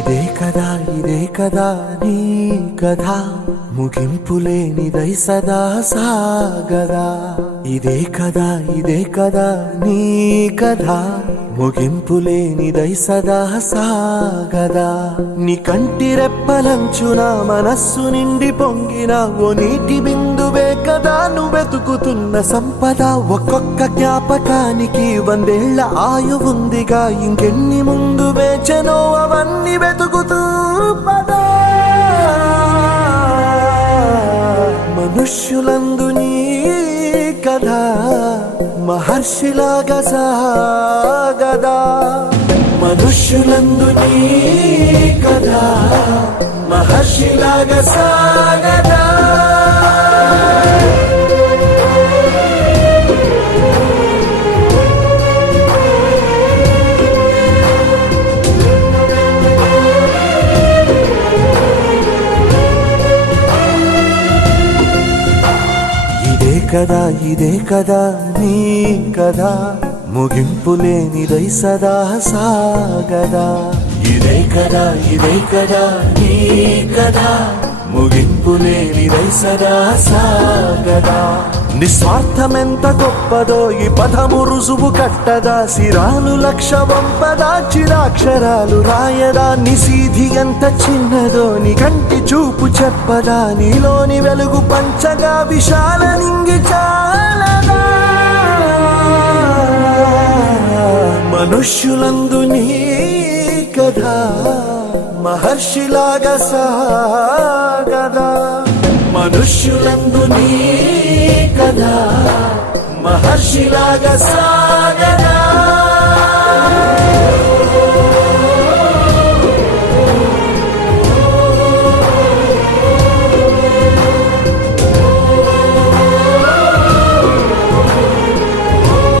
ఇదే కదా నీ కథ ముగింపులేనిదై సదా సాగదా. ఇదే కదా నీ కథ ముగింపులేనిదై సదా సాగదా. నీ కంటి రెప్పలంచున మనస్సు నిండి పొంగిన ఓ నీటి బిందువే కదా నువ్వెతుకుతున్న సంపద. ఒక్కొక్క జ్ఞాపకానికి 100 ఏళ్ల ఆయువుందిగా, ఇంకెన్ని ముందు వేచనో అవన్నీ వెతుకుతూ పదా. మనుష్యులందు నీ కథ మహర్షిలాగా సాగదా. మనుష్యులందు నీ కథ మహర్షిలాగా సాగదా. ఇదే కదా నీ కథ ముగింపులేనిదై సదా సాగదా. ఇదే కదా నీ కథ ముగింపులేనిదై సదా సాగదా. నిస్వార్థమెంత గొప్పదో ఈ పదము రుజువు కట్టదా. సిరాలు 1,00,000 వంపదా, చిరాక్షరాలు రాయదా. నిశీధి ఎంత చిన్నదో నీ కంటి చూపు చెప్పదా. నీలోని వెలుగు పంచగా విశాల నింగి చాలదా. మనుష్యులందు నీ కథ మహర్షిలాగా సాగదా. మనుష్యులందు నీ కథ మహర్షిలాగా సాగదా.